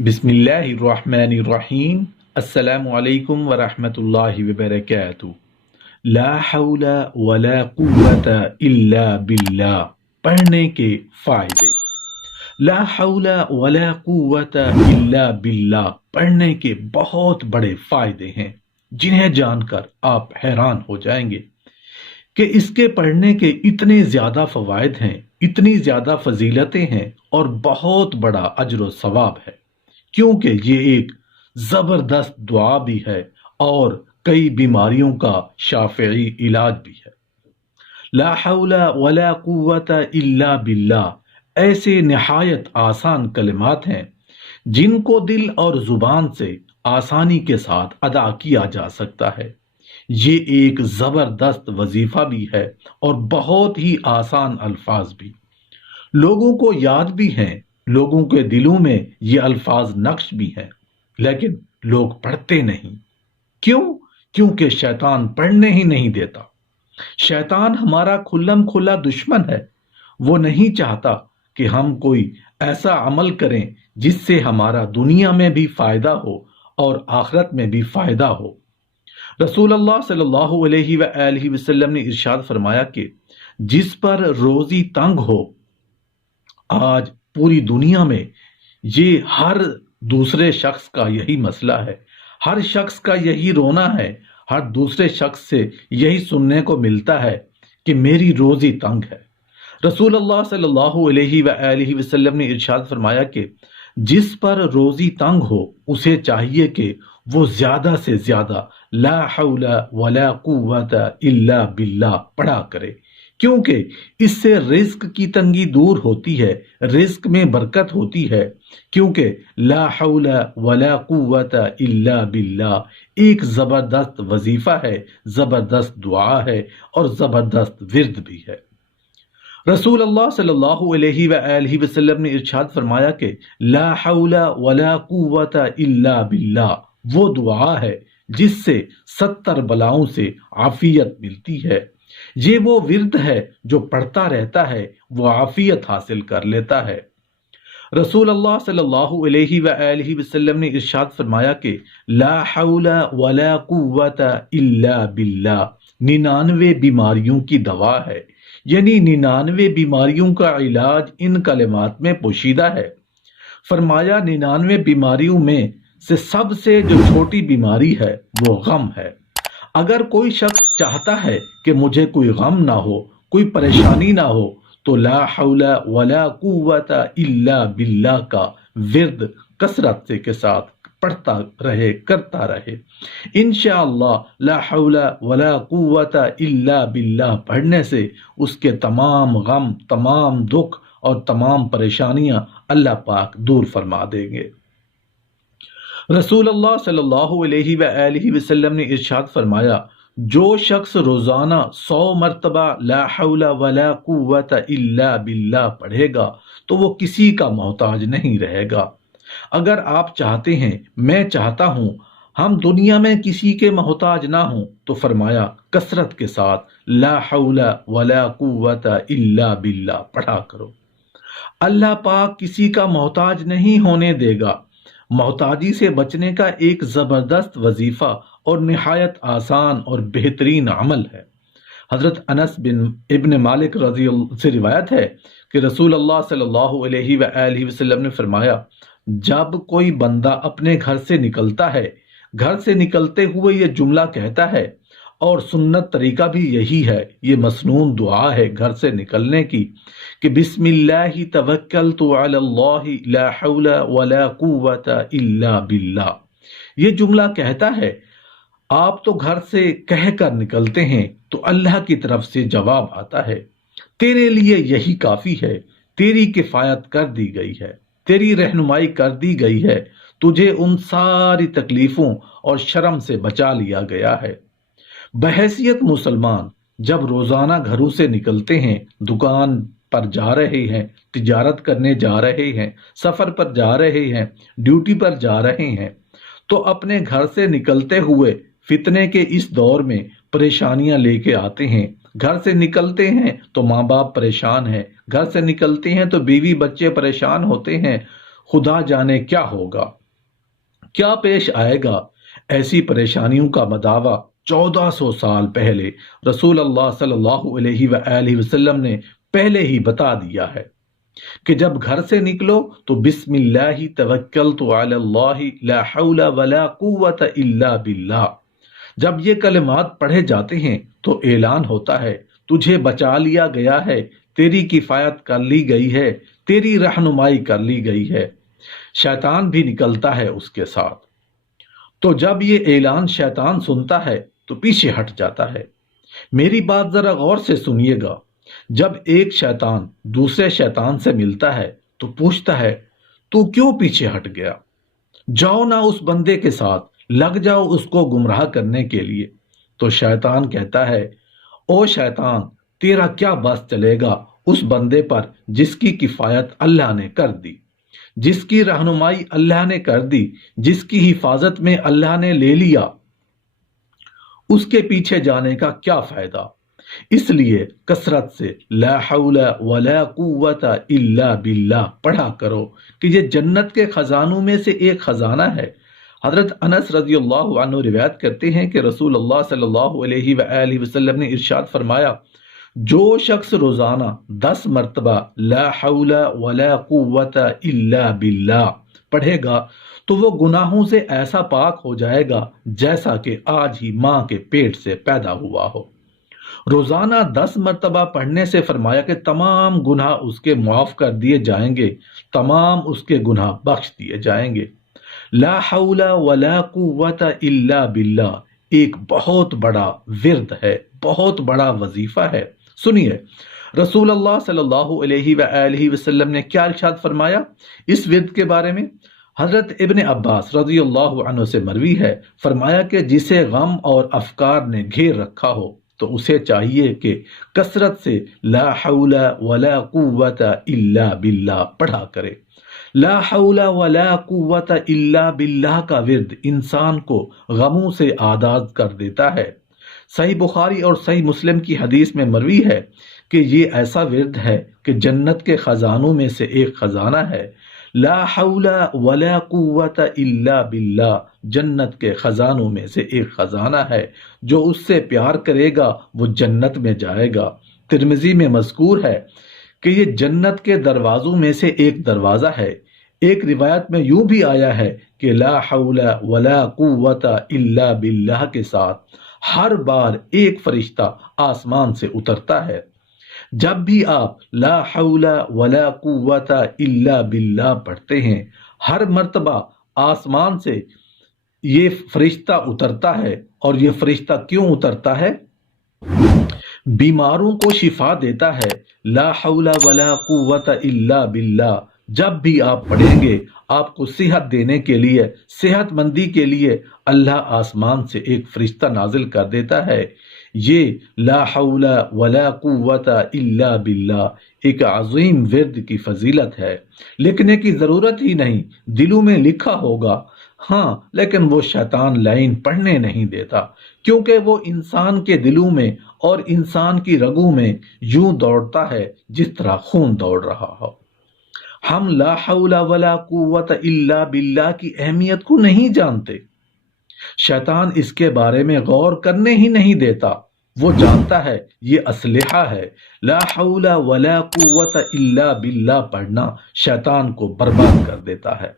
बिस्मिल्लाहिर्रहमानिर्रहीम। अस्सलामु अलैकुम वरहमतुल्लाहि वबरकातुहू। ला हौला वला कुव्वता इल्ला बिल्लाह। पढ़ने के फायदे। ला हौला वला कुव्वता इल्ला बिल्लाह पढ़ने के बहुत बड़े फायदे हैं, जिन्हें जानकर आप हैरान हो जाएंगे कि इसके पढ़ने के इतने ज्यादा फवायद हैं, इतनी ज्यादा फजीलतें हैं और बहुत बड़ा अजर व सवाब है, क्योंकि ये एक जबरदस्त दुआ भी है और कई बीमारियों का शाफी इलाज भी है। ला हौला वला कुव्वता इल्ला बिल्लाह ऐसे निहायत आसान कलिमात हैं जिनको दिल और जुबान से आसानी के साथ अदा किया जा सकता है। ये एक जबरदस्त वजीफा भी है और बहुत ही आसान अल्फाज भी, लोगों को याद भी हैं, लोगों के दिलों में ये अल्फाज नक्श भी हैं, लेकिन लोग पढ़ते नहीं। क्यों? क्योंकि शैतान पढ़ने ही नहीं देता। शैतान हमारा खुल्लम खुल्ला दुश्मन है। वो नहीं चाहता कि हम कोई ऐसा अमल करें जिससे हमारा दुनिया में भी फायदा हो और आखिरत में भी फायदा हो। रसूलुल्लाह सल्लल्लाहु अलैहि वसल्लम ने इरशाद फरमाया कि जिस पर रोजी तंग हो, आज पूरी दुनिया में ये हर दूसरे शख्स का यही मसला है, हर शख्स का यही रोना है, हर दूसरे शख्स से यही सुनने को मिलता है कि मेरी रोजी तंग है। रसूलुल्लाह सल्लल्लाहु अलैहि वसल्लम ने इरशाद फरमाया कि जिस पर रोजी तंग हो उसे चाहिए कि वो ज्यादा से ज्यादा ला हौला वला कुव्वता इल्ला बिल्लाह पढ़ा करे, क्योंकि इससे रिज्क की तंगी दूर होती है, रिज्क में बरकत होती है। क्योंकि ला हौला वला कुव्वता इल्ला बिल्लाह एक जबरदस्त वजीफा है, जबरदस्त दुआ है और जबरदस्त विर्द भी है। रसूलुल्लाह सल्लल्लाहु अलैहि वसल्लम ने इरशाद फरमाया कि ला हौला वला कुव्वता इल्ला बिल्लाह वो दुआ है जिससे 70 बलाओं से आफियत मिलती है। ये वो विर्द है जो पढ़ता रहता है वो आफियत हासिल कर लेता है। रसूलुल्लाह सल्लल्लाहु अलैहि वसल्लम ने इरशाद फरमाया कि ला हौला वला कुव्वता इल्ला बिल्लाह 99 बीमारियों की दवा है, यानी 99 बीमारियों का इलाज इन कलिमात में पोशीदा है। फरमाया 99 बीमारियों में से सबसे जो छोटी बीमारी है वो गम है। अगर कोई शख्स चाहता है कि मुझे कोई गम ना हो, कोई परेशानी ना हो, तो ला हौला वला कुव्वता इल्ला बिल्लाह का विर्द कसरत से के साथ पढ़ता रहे, करता रहे। इंशाअल्लाह ला हौला वला कुव्वता इल्ला बिल्लाह पढ़ने से उसके तमाम गम, तमाम दुख और तमाम परेशानियां अल्लाह पाक दूर फरमा देंगे। रसूलुल्लाह सल्लल्लाहु अलैहि वसल्लम ने इरशाद फरमाया, जो शख्स रोजाना 100 मरतबा ला हौला वला कुव्वता इल्ला बिल्लाह पढ़ेगा तो वो किसी का मोहताज नहीं रहेगा। अगर आप चाहते हैं, मैं चाहता हूं, हम दुनिया में किसी के मोहताज ना हों, तो फरमाया कसरत के साथ ला हौला वला कुव्वता इल्ला बिल्लाह पढ़ा करो। अल्लाह पाक किसी का मोहताज नहीं होने देगा। मोहताजी से बचने का एक जबरदस्त वजीफा और निहायत आसान और बेहतरीन अमल है। हजरत अनस बिन इब्न मालिक रजी से रिवायत है कि रसूलुल्लाह सल्लल्लाहु अलैहि वसल्लम ने फरमाया, जब कोई बंदा अपने घर से निकलता है, घर से निकलते हुए ये जुमला कहता है, और सुन्नत तरीका भी यही है, ये मसनून दुआ है घर से निकलने की, कि बिस्मिल्लाहि तवक्कलतु अलल्लाहि ला हौला वला कुव्वता इल्ला बिल्लाह। ये जुमला कहता है, आप तो घर से कहकर निकलते हैं तो अल्लाह की तरफ से जवाब आता है, तेरे लिए यही काफी है, तेरी किफायत कर दी गई है, तेरी रहनुमाई कर दी गई है, तुझे उन सारी तकलीफों और शर्म से बचा लिया गया है। बहैसियत मुसलमान जब रोजाना घरों से निकलते हैं, दुकान पर जा रहे हैं, तिजारत करने जा रहे हैं, सफर पर जा रहे हैं, ड्यूटी पर जा रहे हैं, तो अपने घर से निकलते हुए फितने के इस दौर में परेशानियां लेके आते हैं। घर से निकलते हैं तो माँ बाप परेशान हैं, घर से निकलते हैं तो बीवी बच्चे परेशान होते हैं, خدا جانے کیا ہوگا، کیا پیش آئے گا۔ ایسی پریشانیوں کا مداوع 1400 سال پہلے رسول اللہ صلی اللہ علیہ وآلہ وسلم نے پہلے ہی بتا دیا ہے کہ جب گھر سے نکلو تو بسم اللہ توکلت علی اللہ لا حول ولا قوت الا باللہ، جب یہ کلمات پڑھے جاتے ہیں تو اعلان ہوتا ہے تجھے بچا لیا گیا ہے، تیری کفایت کر لی گئی ہے، تیری رہنمائی کر لی گئی ہے، شیطان بھی نکلتا ہے اس کے ساتھ۔ تو جب یہ اعلان شیطان سنتا ہے تو پیچھے ہٹ جاتا ہے۔ میری بات ذرا غور سے سنیے گا، جب ایک شیطان دوسرے شیطان سے ملتا ہے تو پوچھتا ہے تو کیوں پیچھے ہٹ گیا، جاؤ نہ اس بندے کے ساتھ، لگ جاؤ اس کو گمراہ کرنے کے لیے۔ تو شیطان کہتا ہے او شیطان، تیرا کیا بس چلے گا اس بندے پر جس کی کفایت اللہ نے کر دی، جس کی رہنمائی اللہ نے کر دی، جس کی حفاظت میں اللہ نے لے لیا، اس کے پیچھے جانے کا کیا فائدہ۔ اس لیے کثرت سے لا حول ولا قوت الا باللہ پڑھا کرو کہ یہ جنت کے خزانوں میں سے ایک خزانہ ہے۔ حضرت انس رضی اللہ عنہ روایت کرتے ہیں کہ رسول اللہ صلی اللہ علیہ وآلہ وسلم نے ارشاد فرمایا، جو شخص روزانہ 10 مرتبہ لا حول ولا قوت الا باللہ پڑھے گا تو وہ گناہوں سے ایسا پاک ہو جائے گا جیسا کہ آج ہی ماں کے پیٹ سے پیدا ہوا ہو۔ روزانہ 10 مرتبہ پڑھنے سے فرمایا کہ تمام گناہ اس کے معاف کر دیے جائیں گے، تمام اس کے گناہ بخش دیے جائیں گے۔ لا حول ولا قوت الا باللہ ایک بہت بڑا ورد ہے، بہت بڑا وظیفہ ہے۔ سنیے رسول اللہ صلی اللہ علیہ وآلہ وسلم نے کیا ارشاد فرمایا اس ورد کے بارے میں۔ حضرت ابن عباس رضی اللہ عنہ سے مروی ہے، فرمایا کہ جسے غم اور افکار نے گھیر رکھا ہو تو اسے چاہیے کہ کثرت سے لا حول ولا قوت الا باللہ پڑھا کرے۔ لا حول ولا قوت الا باللہ کا ورد انسان کو غموں سے آزاد کر دیتا ہے۔ صحیح بخاری اور صحیح مسلم کی حدیث میں مروی ہے کہ یہ ایسا ورد ہے کہ جنت کے خزانوں میں سے ایک خزانہ ہے۔ لا حول ولا قوت الا باللہ جنت کے خزانوں میں سے ایک خزانہ ہے، جو اس سے پیار کرے گا وہ جنت میں جائے گا۔ ترمذی میں مذکور ہے کہ یہ جنت کے دروازوں میں سے ایک دروازہ ہے۔ ایک روایت میں یوں بھی آیا ہے کہ لا حول ولا قوت الا باللہ کے ساتھ ہر بار ایک فرشتہ آسمان سے اترتا ہے۔ جب بھی آپ لا حول ولا قوت الا باللہ پڑھتے ہیں، ہر مرتبہ آسمان سے یہ فرشتہ اترتا ہے، اور یہ فرشتہ کیوں اترتا ہے؟ بیماروں کو شفا دیتا ہے۔ لا حول ولا قوت الا باللہ جب بھی آپ پڑھیں گے، آپ کو صحت دینے کے لیے، صحت مندی کے لیے اللہ آسمان سے ایک فرشتہ نازل کر دیتا ہے۔ یہ لا حول ولا قوت الا باللہ ایک عظیم ورد کی فضیلت ہے۔ لکھنے کی ضرورت ہی نہیں، دلوں میں لکھا ہوگا، ہاں، لیکن وہ شیطان لائن پڑھنے نہیں دیتا، کیونکہ وہ انسان کے دلوں میں اور انسان کی رگوں میں یوں دوڑتا ہے جس طرح خون دوڑ رہا ہو۔ ہم لا حول ولا قوت الا باللہ کی اہمیت کو نہیں جانتے۔ شیطان اس کے بارے میں غور کرنے ہی نہیں دیتا، وہ جانتا ہے یہ اسلحہ ہے۔ لا حول ولا قوت الا باللہ پڑھنا شیطان کو برباد کر دیتا ہے۔